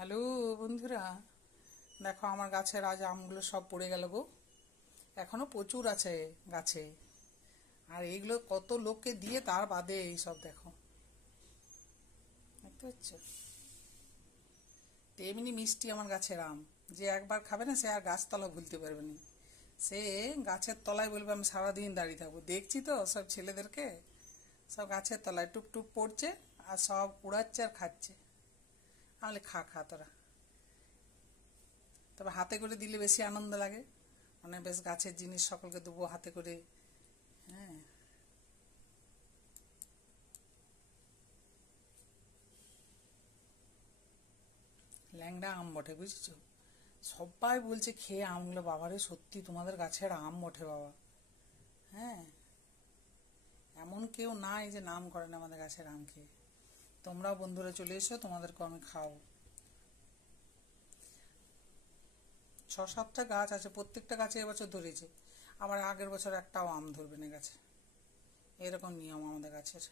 Hello বন্ধুরা, দেখো আমার গাছের আজ আমগুলো সব পড়ে গেল গো। এখনো প্রচুর আছে গাছে, আর এইগুলো কত লোককে দিয়ে তার বাদে এই সব দেখো, দেখতে পাচ্ছ? এমনি মিষ্টি আমার গাছের আম, যে একবার খাবে না সে আর গাছতলা ভুলতে পারবে না। সে গাছের তলায় বলবে আমি সারাদিন দাঁড়িয়ে থাকবো। দেখছি তো সব ছেলেদেরকে, সব গাছের তলায় টুপ টুপ পড়ছে আর সব কুড়াচ্ছে আর খাচ্ছে। আমি খা খা তোরা, তবে হাতে করে দিলে বেশি আনন্দ লাগে, মানে বেশ গাছের জিনিস সকলকে দেবো হাতে করে। হ্যাঁ, ল্যাংড়া আম বটে, বুঝেছো? সবাই বলছে খেয়ে আমগুলো, বাবারে সত্যি তোমাদের গাছের আম বটে বাবা। হ্যাঁ, এমন কেউ নাই যে নাম করে না আমাদের গাছের আম খেয়ে। তোমরাও বন্ধুরা চলে এসো, তোমাদেরকে আমি খাও। 6-7টা গাছ আছে, প্রত্যেকটা গাছে এবছর ধরেছে, আবার আগের বছর একটাও আম ধরবে না গাছে। এরকম নিয়ম আমাদের গাছের।